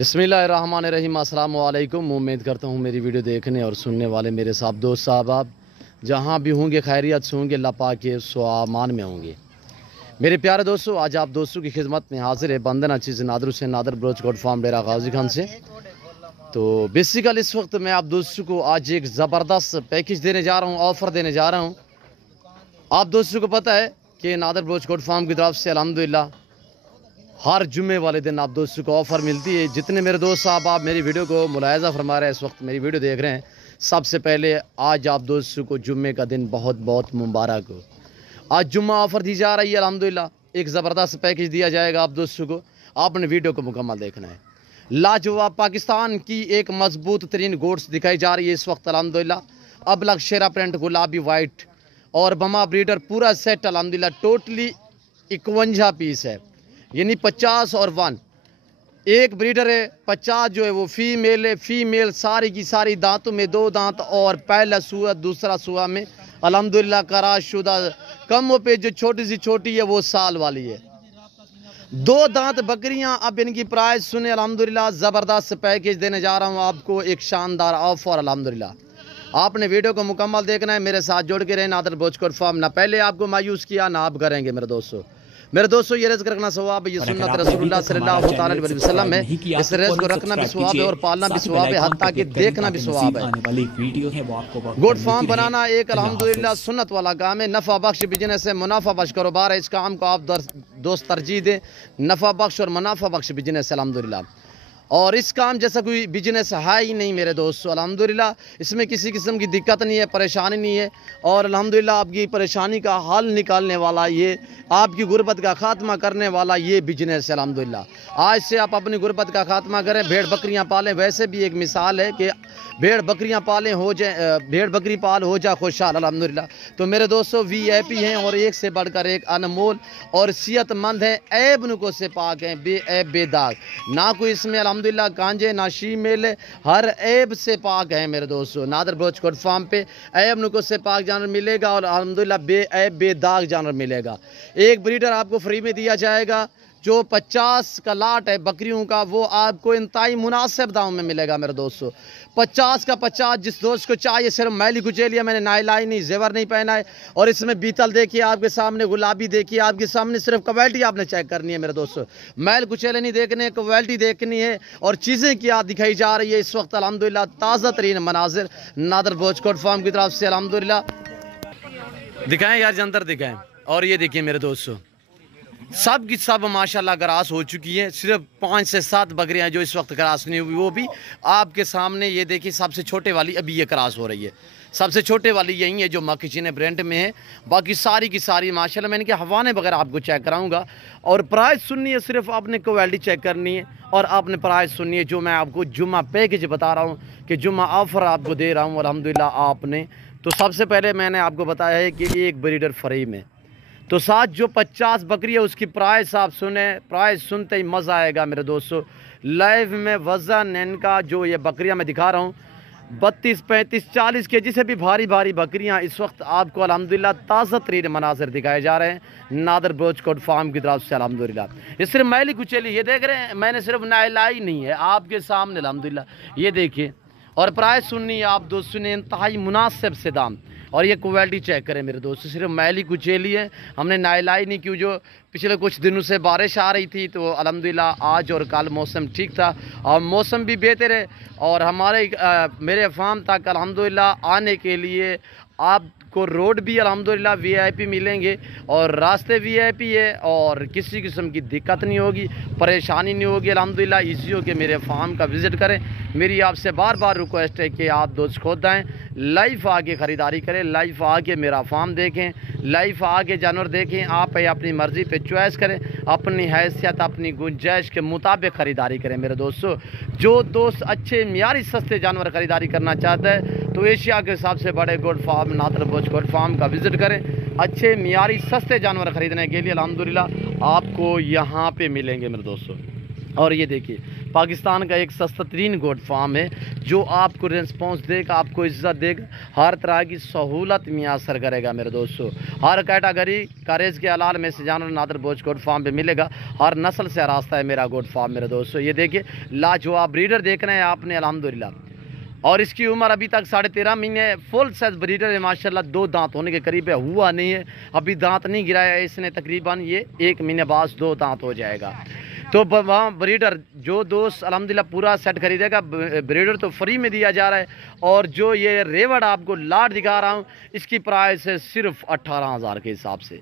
بسم اللہ الرحمن الرحیم۔ السلام علیکم۔ امید کرتا ہوں میری ویڈیو دیکھنے اور سننے والے میرے ساتھ دوست صاحب آپ جہاں بھی ہوں گے خیریت سے ہوں گے، اللہ پاک کے امان میں ہوں گے۔ میرے پیارے دوستو، آج آپ دوستوں کی خدمت میں حاضر ہے بندنا چیز نادر حسین نادر بروچ گوڈ فارم ڈیرہ غازی خان سے۔ تو بیسیکل اس وقت میں آپ دوستوں کو آج ایک زبردست پیکج دینے جا رہا ہوں، آفر دینے جا رہا ہوں۔ آپ دوستوں کو پتہ ہے کہ نادر بروچ گوڈ فارم کی طرف سے الحمدللہ ہر جمعے والے دن آپ دوستوں کو آفر ملتی ہے۔ جتنے میرے دوست صاحب آپ میری ویڈیو کو ملاحظہ فرما رہے ہیں، اس وقت میری ویڈیو دیکھ رہے ہیں، سب سے پہلے آج آپ دوستوں کو جمعے کا دن بہت بہت مبارک ہو۔ آج جمعہ آفر دی جا رہی ہے الحمدللہ، ایک زبردست پیکج دیا جائے گا آپ دوستوں کو۔ آپ نے ویڈیو کو مکمل دیکھنا ہے۔ لاجواب پاکستان کی ایک مضبوط ترین گوڈس دکھائی جا رہی ہے اس وقت الحمدللہ۔ ابلغ شیرا پرنٹ گلابی وائٹ اور بما بریڈر پورا سیٹ الحمدللہ ٹوٹلی 51 پیس ہے، یعنی 50 اور 1 ایک بریڈر ہے، 50 جو ہے وہ فیمیل ہے۔ فیمیل ساری کی ساری دانتوں میں 2 دانت اور پہلا سوا دوسرا سوا میں الحمدللہ کراس شدہ، کموں پہ جو چھوٹی سی چھوٹی ہے وہ سال والی ہے۔ 2 دانت بکریاں۔ اب ان کی پرائز سنیں الحمدللہ، زبردست پیکج دینے جا رہا ہوں آپ کو، ایک شاندار آفر الحمدللہ۔ آپ نے ویڈیو کو مکمل دیکھنا ہے، میرے ساتھ جوڑ کے رہے۔ نادر بروچ گوڈ فارم نہ پہلے آپ کو مایوس کیا نہ آپ کریں گے میرے دوستو یہ رزق رکھنا ثواب ہے، یہ سنت رسول اللہ صلی اللہ علیہ وسلم ہے۔ اس رزق کو رکھنا بھی ثواب ہے اور پالنا بھی ثواب ہے، حتیٰ کہ دیکھنا بھی ثواب ہے۔ گوڈ فارم بنانا ایک الحمدللہ سنت والا کام ہے، نفع بخش بزنس ہے، منافع بخش کاروبار ہے۔ اس کام کو آپ دوست ترجیح دیں، نفع بخش اور منافع بخش بزنس ہے الحمدللہ۔ اور اس کام جیسا کوئی بزنس ہے ہی نہیں میرے دوستو الحمدللہ، اس میں کسی قسم کی دقت نہیں ہے، پریشانی نہیں ہے، اور الحمدللہ آپ کی پریشانی کا حل نکالنے والا، یہ آپ کی غربت کا خاتمہ کرنے والا یہ بزنس ہے الحمدللہ۔ آج سے آپ اپنی غربت کا خاتمہ کریں، بھیڑ بکریاں پالیں۔ ویسے بھی ایک مثال ہے کہ بھیڑ بکریاں پالیں ہو جائے، بھیڑ بکری پال ہو جا خوشحال الحمدللہ۔ تو میرے دوستو وی آئی پی ہیں اور ایک سے بڑھ کر ایک انمول اور صحت مند ہیں، عیب نکو سے پاک ہیں، بے عیب بے داغ، نہ کوئی اس میں الحمدللہ کانجے نہ شیمیل، ہر عیب سے پاک ہیں میرے دوستو۔ نادر بروچ گوڈ فارم پہ عیب نکو سے پاک جانور ملے گا اور الحمدللہ بے عیب بے داغ جانور ملے گا۔ ایک بریڈر آپ کو فری میں دیا جائے گا، جو 50 کا لاٹ ہے بکریوں کا، وہ آپ کو انتہائی مناسب داموں میں ملے گا میرے دوستو۔ 50 کا 50 جس دوست کو چاہیے، صرف میلی کچیلیا میں نے نائلائی نہیں، زیور نہیں پہنا ہے، اور اس میں بیتل دیکھیے آپ کے سامنے، گلابی دیکھیے آپ کے سامنے، صرف کوالٹی آپ نے چیک کرنی ہے میرے دوستو، میل کچیلے نہیں دیکھنے، کوالٹی دیکھنی ہے، اور چیزیں کیا دکھائی جا رہی ہے اس وقت الحمدللہ، تازہ ترین مناظر نادر بروچ گوڈ فارم کی طرف سے الحمدللہ۔ دکھائیں یار جنتر دکھائیں، اور یہ دیکھیں میرے دوستو سب کی سب ماشاءاللہ گراس ہو چکی ہیں، صرف 5 سے 7 بکریاں جو اس وقت گراس نہیں ہوئی، وہ بھی آپ کے سامنے۔ یہ دیکھیں سب سے چھوٹے والی ابھی یہ گراس ہو رہی ہے، سب سے چھوٹے والی یہی ہے جو مکھچین برینڈ میں ہے، باقی ساری کی ساری ماشاءاللہ۔ میں ان کے حوانے وغیرہ آپ کو چیک کراؤں گا، اور پرائز سننی ہے، صرف آپ نے کوالٹی چیک کرنی ہے، اور آپ نے پرائز سننی ہے جو میں آپ کو جمعہ پیکج بتا رہا ہوں کہ جمعہ آفر آپ کو دے رہا ہوں الحمدللہ آپ نے۔ تو سب سے پہلے میں نے آپ کو بتایا ہے کہ ایک بریڈر فری میں، تو ساتھ جو 50 بکری ہے اس کی پرائز آپ سنیں، پرائز سنتے ہی مزہ آئے گا میرے دوستو۔ لائیو میں وزن ان کا جو یہ بکریاں میں دکھا رہا ہوں 32 35 40 کے جی سے بھی بھاری بھاری بکریاں اس وقت آپ کو الحمدللہ تازہ ترین مناظر دکھائے جا رہے ہیں نادر بروچ گوڈ فارم کی طرف سے الحمدللہ۔ یہ صرف میلی کچیلی، یہ دیکھ رہے ہیں میں نے صرف نائلائی نہیں ہے آپ کے سامنے الحمدللہ، یہ دیکھیں، اور پرائز سننی ہے آپ دوستوں نے، انتہائی مناسب سے دام، اور یہ کوالٹی چیک کریں میرے دوستو، صرف میلی کچیلی ہے، ہم نے نائلائی نہیں، کیوں جو پچھلے کچھ دنوں سے بارش آ رہی تھی تو الحمدللہ آج اور کل موسم ٹھیک تھا، اور موسم بھی بہتر ہے، اور میرے فارم تک الحمدللہ آنے کے لیے آپ کو روڈ بھی الحمدللہ وی آئی پی ملیں گے، اور راستے وی آئی پی ہے، اور کسی قسم کی دقت نہیں ہوگی، پریشانی نہیں ہوگی الحمدللہ۔ اسی ہو کہ میرے فارم کا وزٹ کریں، میری آپ سے بار بار ریکویسٹ ہے کہ آپ دوست خود آئیں، لائیو آ کے خریداری کریں، لائیو آ کے میرا فارم دیکھیں، لائیو آ کے جانور دیکھیں، آپ اپنی مرضی پہ چوائس کریں، اپنی حیثیت اپنی گنجائش کے مطابق خریداری کریں میرے دوستو۔ جو دوست اچھے معیاری سستے جانور خریداری کرنا چاہتا ہے تو ایشیا کے سب سے بڑے گوڈ فارم نادر بروچ گوڈ فارم کا وزٹ کریں، اچھے معیاری سستے جانور خریدنے کے لیے الحمدللہ آپ کو یہاں پہ ملیں گے میرے دوستو۔ اور یہ دیکھیے پاکستان کا ایک سستا ترین گوٹ فارم ہے جو آپ کو رسپانس دے گا، آپ کو عزت دے گا، ہر طرح کی سہولت میسر کرے گا میرے دوستو۔ ہر کیٹاگری کاریج کے حلال میں سے جانور نادر بلوچ گوٹ فارم پہ ملے گا، ہر نسل سے راستہ ہے میرا گوٹ فارم میرے دوستو۔ یہ دیکھیے لاجواب بریڈر دیکھ رہے ہیں آپ نے الحمدللہ، اور اس کی عمر ابھی تک 13.5 مہینے ہے، فل سائز بریڈر ہے ماشاءاللہ، 2 دانت ہونے کے قریب ہے، ہوا نہیں ہے ابھی، دانت نہیں گرایا ہے اس نے، تقریباً یہ 1 مہینے بعد 2 دانت ہو جائے گا۔ تو وہاں بریڈر جو دوست الحمدللہ پورا سیٹ خریدے گا، بریڈر تو فری میں دیا جا رہا ہے، اور جو یہ ریوڑ آپ کو لاٹ دکھا رہا ہوں اس کی پرائس ہے صرف 18,000 کے حساب سے،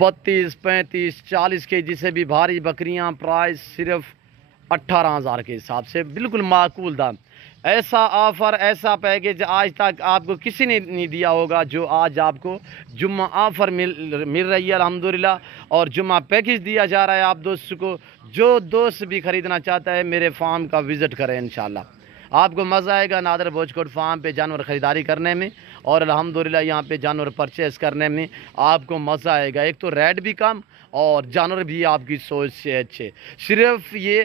32 35 40 کے جی سے بھی بھاری بکریاں، پرائس صرف 18,000 کے حساب سے، بالکل معقول دام۔ ایسا آفر، ایسا پیکیج آج تک آپ کو کسی نے نہیں دیا ہوگا جو آج آپ کو جمعہ آفر مل رہی ہے الحمدللہ، اور جمعہ پیکیج دیا جا رہا ہے آپ دوست کو۔ جو دوست بھی خریدنا چاہتا ہے میرے فارم کا وزٹ کریں انشاءاللہ، آپ کو مزہ آئے گا نادر بلوچ گوٹ فارم پہ جانور خریداری کرنے میں، اور الحمدللہ یہاں پہ جانور پرچیز کرنے میں آپ کو مزہ آئے گا۔ ایک تو ریٹ بھی کم اور جانور بھی آپ کی سوچ سے اچھے، صرف یہ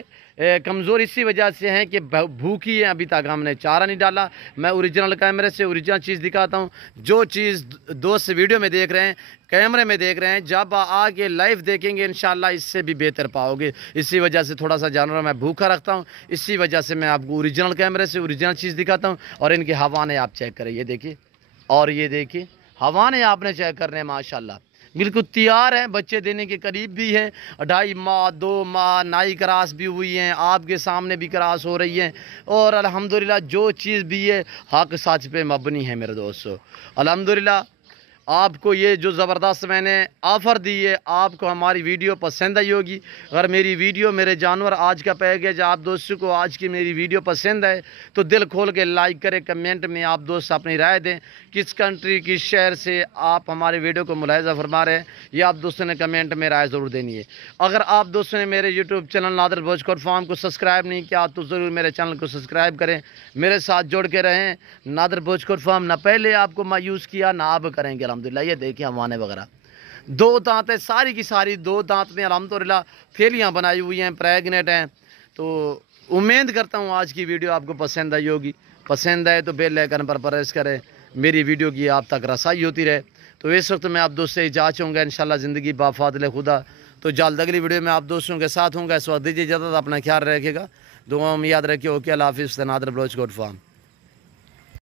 کمزور اسی وجہ سے ہیں کہ بھوکی ہیں، ابھی تک ہم نے چارہ نہیں ڈالا۔ میں اوریجنل کیمرے سے اوریجنل چیز دکھاتا ہوں، جو چیز دوست ویڈیو میں دیکھ رہے ہیں، کیمرے میں دیکھ رہے ہیں، جب آگے لائیو دیکھیں گے انشاءاللہ اس سے بھی بہتر پاؤ گے۔ اسی وجہ سے تھوڑا سا جانور میں بھوکا رکھتا ہوں، اسی وجہ سے میں آپ کو اوریجنل کیمرے سے اوریجنل چیز دکھاتا ہوں۔ اور ان کے ہوانے آپ چیک کریں، یہ دیکھیے، اور یہ دیکھیے ہوانے آپ نے چیک کرنے ہیں ماشاءاللہ، بالکل تیار ہیں، بچے دینے کے قریب بھی ہیں، 2.5 ماہ 2 ماہ نائی کراس بھی ہوئی ہیں، آپ کے سامنے بھی کراس ہو رہی ہیں، اور الحمدللہ جو چیز بھی ہے حق سچ پہ مبنی ہے میرے دوستو۔ الحمدللہ آپ کو یہ جو زبردست میں نے آفر دی ہے، آپ کو ہماری ویڈیو پسند آئی ہوگی۔ اگر میری ویڈیو، میرے جانور آج کا پیکیج آپ دوستوں کو آج کی میری ویڈیو پسند ہے تو دل کھول کے لائک کریں، کمنٹ میں آپ دوست اپنی رائے دیں، کس کنٹری کس شہر سے آپ ہمارے ویڈیو کو ملاحظہ فرما رہے ہیں، یہ آپ دوستوں نے کمنٹ میں رائے ضرور دینی ہے۔ اگر آپ دوستوں نے میرے یوٹیوب چینل نادر بلوچ گوٹ فارم کو سبسکرائب نہیں کیا تو ضرور میرے چینل کو سبسکرائب کریں، میرے ساتھ جوڑ کے رہیں۔ نادر بلوچ گوٹ فارم نہ پہلے آپ کو مایوس کیا نہ اب کریں گے الحمدللہ۔ یہ دیکھیں ہوانے وغیرہ 2 دانت ہے، ساری کی ساری 2 دانت میں الحمدللہ تھیلیاں بنائی ہوئی ہیں، پریگنیٹ ہیں۔ تو امید کرتا ہوں آج کی ویڈیو آپ کو پسند آئی ہوگی، پسند آئے تو بیل آئیکن پر پریس کریں، میری ویڈیو کی آپ تک رسائی ہوتی رہے۔ تو اس وقت میں آپ دوست سے اجازت چاہوں گا، انشاءاللہ زندگی بافاضل خدا، تو جلد اگلی ویڈیو میں آپ دوستوں کے ساتھ ہوں گا۔ اس وقت دیجیے اجازت، اپنا خیال رکھے گا، دعاؤں میں یاد رکھیے۔ اوکے، اللہ حافظ، نادر بلوچ گوٹ فارم۔